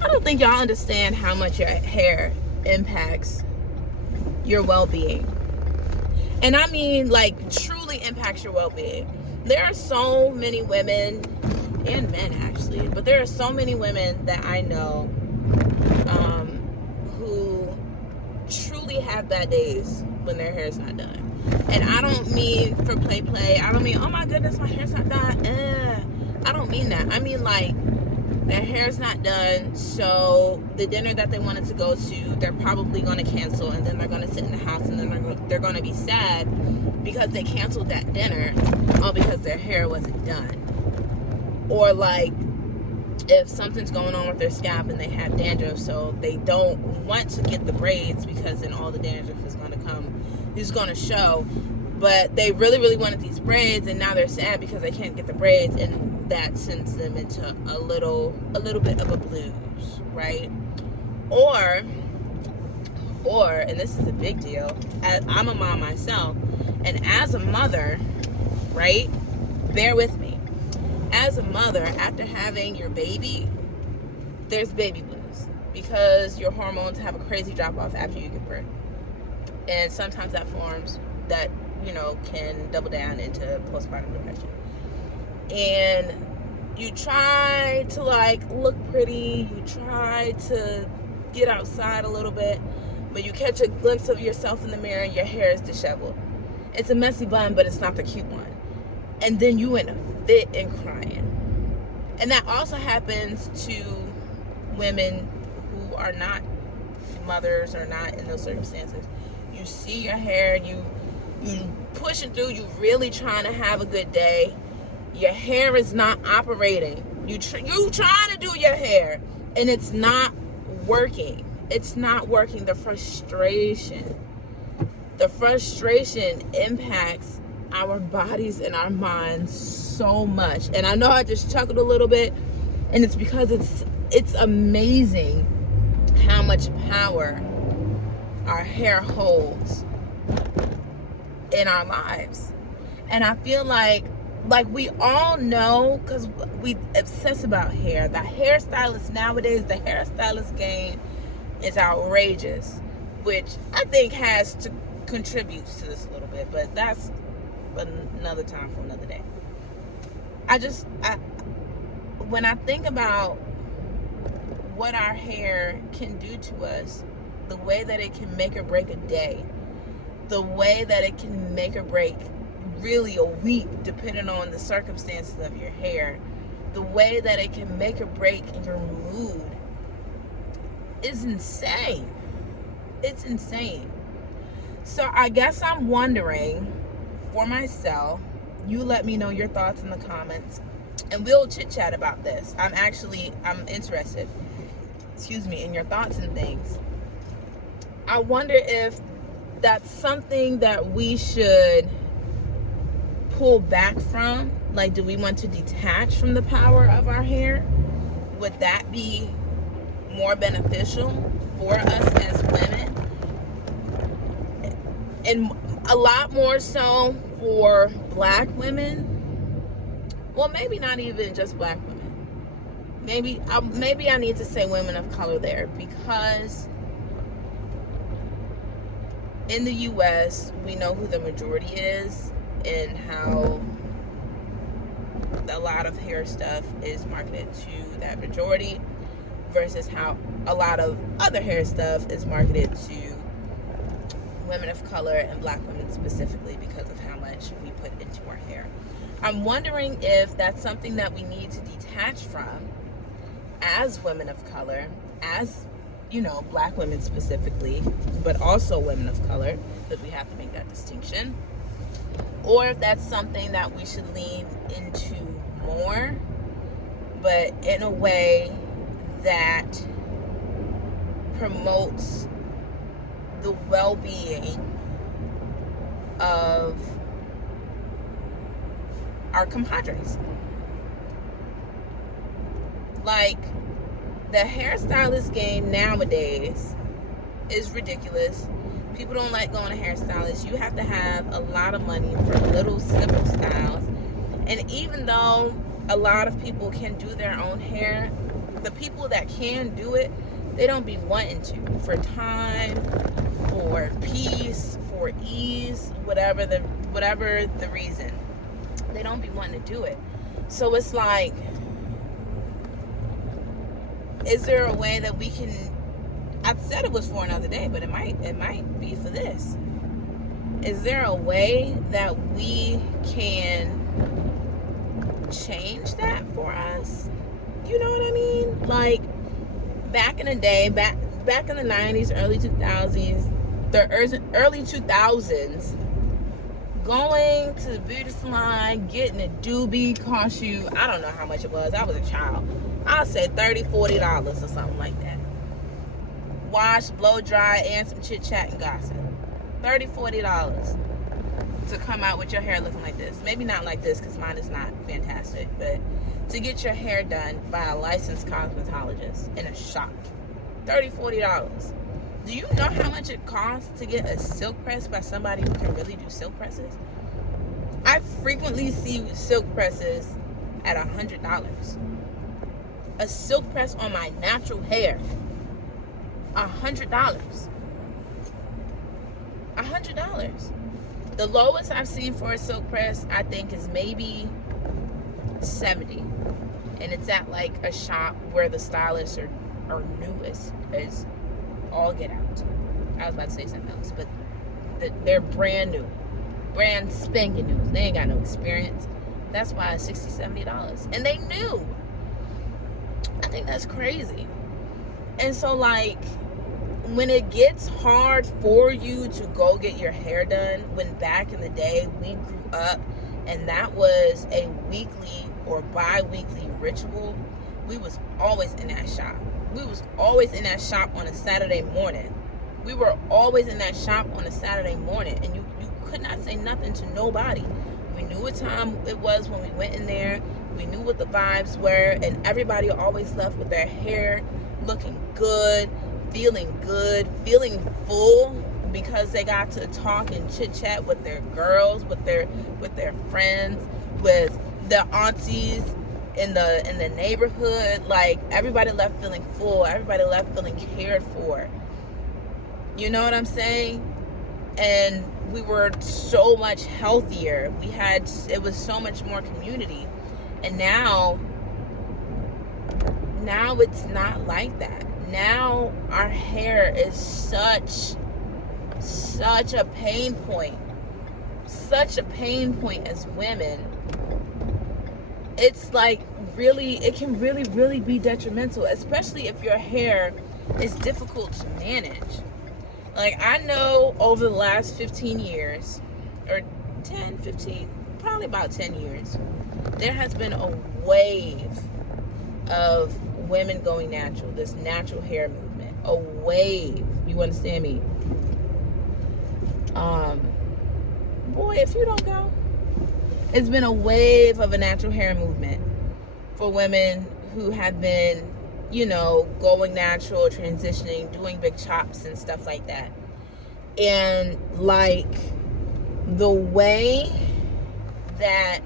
I don't think y'all understand how much your hair impacts your well-being. And I mean, like, truly impacts your well-being. There are so many women, and men actually, but there are so many women that I know who truly have bad days when their hair is not done. And I don't mean for play. I don't mean, oh my goodness, my hair's not done. I don't mean that. I mean, like, their hair's not done, so the dinner that they wanted to go to, they're probably going to cancel, and then they're going to sit in the house, and then they're going to be sad because they canceled that dinner, all because their hair wasn't done. Or, like, if something's going on with their scalp and they have dandruff, so they don't want to get the braids because then all the dandruff is going to come, is going to show. But they really, really wanted these braids, and now they're sad because they can't get the braids, and that sends them into a little bit of a blues, right? Or, and this is a big deal, I'm a mom myself, and as a mother, right, bear with me, as a mother, after having your baby, there's baby blues, because your hormones have a crazy drop-off after you give birth, and sometimes that forms, that, you know, can double down into postpartum depression. And you try to, like, look pretty, you try to get outside a little bit, but you catch a glimpse of yourself in the mirror and your hair is disheveled. It's a messy bun, but it's not the cute one. And then you in a fit and crying. And that also happens to women who are not mothers or not in those circumstances. You see your hair, you pushing through, you really trying to have a good day. Your hair is not operating. You trying to do your hair, and it's not working. It's not working. The frustration impacts our bodies and our minds so much. And I know I just chuckled a little bit, and it's because it's amazing how much power our hair holds in our lives. And I feel like we all know, because we obsess about hair. The hairstylists nowadays, the hairstylist game is outrageous, which I think contributes to this a little bit, but that's another time for another day. When I think about what our hair can do to us, the way that it can make or break a day, the way that it can make or break really a week, depending on the circumstances of your hair, the way that it can make or break your mood is insane. It's insane. So I guess I'm wondering for myself, you let me know your thoughts in the comments, and we'll chit chat about this. I'm interested, in your thoughts and things. I wonder if that's something that we should pull back from. Like, do we want to detach from the power of our hair? Would that be more beneficial for us as women? And a lot more so for Black women. Well, maybe not even just Black women. Maybe I need to say women of color there, because in the U.S., we know who the majority is, and how a lot of hair stuff is marketed to that majority versus how a lot of other hair stuff is marketed to women of color and Black women specifically, because of how much we put into our hair. I'm wondering if that's something that we need to detach from as women of color, as, you know, Black women specifically, but also women of color, because we have to make that distinction. Or if that's something that we should lean into more, but in a way that promotes the well-being of our compadres. Like, the hairstylist game nowadays is ridiculous. People don't like going to hairstylists. You have to have a lot of money for little simple styles. And even though a lot of people can do their own hair, the people that can do it, they don't be wanting to, for time, for peace, for ease, whatever the reason. They don't be wanting to do it. So it's like, is there a way that we can, I said it was for another day, but it might be for this. Is there a way that we can change that for us? You know what I mean? Like, back in the day, back in the 90s, early 2000s, going to the beauty salon, getting a doobie cost you, I don't know how much it was. I was a child. I'll say $30, $40 or something like that. Wash, blow dry, and some chit chat and gossip. $30, $40 to come out with your hair looking like this. Maybe not like this, because mine is not fantastic, but to get your hair done by a licensed cosmetologist in a shop. $30, $40. Do you know how much it costs to get a silk press by somebody who can really do silk presses? I frequently see silk presses at $100. A silk press on my natural hair, $100. $100. The lowest I've seen for a silk press, I think, is maybe $70. And it's at like a shop where the stylists are new as all get out. I was about to say something else, but they're brand new. Brand spanking new. They ain't got no experience. That's why it's $60, $70. And they knew. I think that's crazy. And so, like, when it gets hard for you to go get your hair done, when back in the day we grew up and that was a weekly or bi-weekly ritual, we was always in that shop. We was always in that shop on a Saturday morning. We were always in that shop on a Saturday morning, and you could not say nothing to nobody. We knew what time it was when we went in there. We knew what the vibes were, and everybody always left with their hair looking good, feeling full, because they got to talk and chit chat with their girls, with their friends, with their aunties in the neighborhood. Like, everybody left feeling full. Everybody left feeling cared for. You know what I'm saying? And we were so much healthier. It was so much more community. And now it's not like that. Now our hair is such a pain point. Such a pain point as women. It's like, really, it can really be detrimental, especially if your hair is difficult to manage. Like, I know over the last 15 years, or 10, 15, probably about 10 years, there has been a wave of women going natural, this natural hair movement. A wave. You understand me? Boy, if you don't go, it's been a wave of a natural hair movement for women who have been, going natural, transitioning, doing big chops and stuff like that. And, like, the way that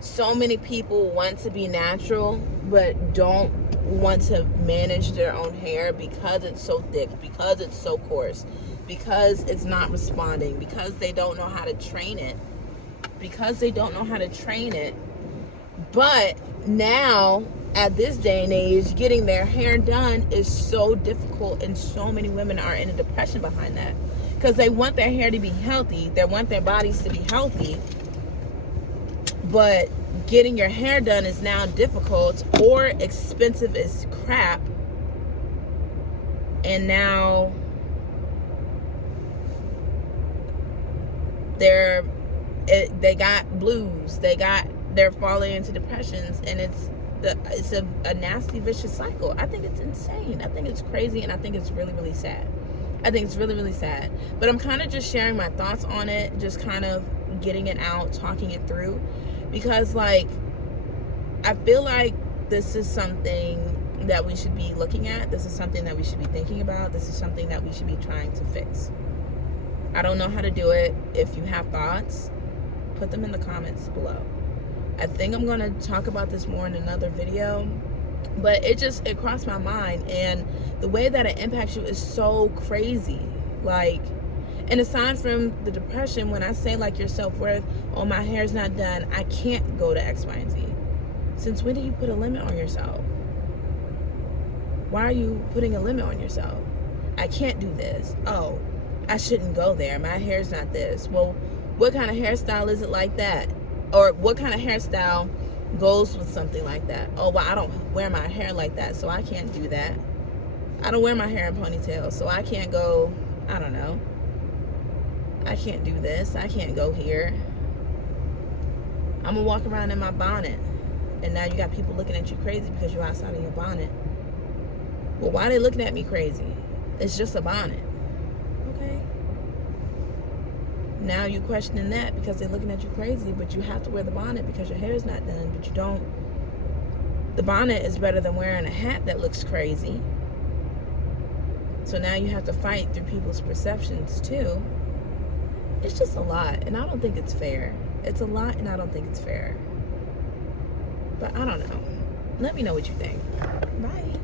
so many people want to be natural but don't want to manage their own hair because it's so thick, because it's so coarse, because it's not responding, because they don't know how to train it. But now, at this day and age, getting their hair done is so difficult, and so many women are in a depression behind that, because they want their hair to be healthy, they want their bodies to be healthy, but getting your hair done is now difficult or expensive as crap. And now they got blues, they're falling into depressions, and it's a nasty, vicious cycle. I think it's insane. I think it's crazy, and I think it's really sad. I think it's really sad. But I'm kind of just sharing my thoughts on it, just kind of getting it out, talking it through, because, like, I feel like this is something that we should be looking at. This is something that we should be thinking about. This is something that we should be trying to fix. I don't know how to do it. If you have thoughts, put them in the comments below. I think I'm going to talk about this more in another video, But it crossed my mind, and the way that it impacts you is so crazy. Like, and aside from the depression, when I say like your self-worth, oh, my hair's not done, I can't go to X, Y, and Z. Since when do you put a limit on yourself? Why are you putting a limit on yourself? I can't do this. Oh, I shouldn't go there. My hair's not this. Well, what kind of hairstyle is it like that? Or what kind of hairstyle goes with something like that? Oh, well, I don't wear my hair like that, so I can't do that. I don't wear my hair in ponytails, so I can't go, I don't know. I can't do this. I can't go here. I'm going to walk around in my bonnet. And now you got people looking at you crazy because you're outside of your bonnet. Well, why are they looking at me crazy? It's just a bonnet. Okay. Now you're questioning that because they're looking at you crazy, but you have to wear the bonnet because your hair's not done, but you don't. The bonnet is better than wearing a hat that looks crazy. So now you have to fight through people's perceptions too. It's just a lot, and I don't think it's fair. It's a lot, and I don't think it's fair. But I don't know. Let me know what you think. Bye.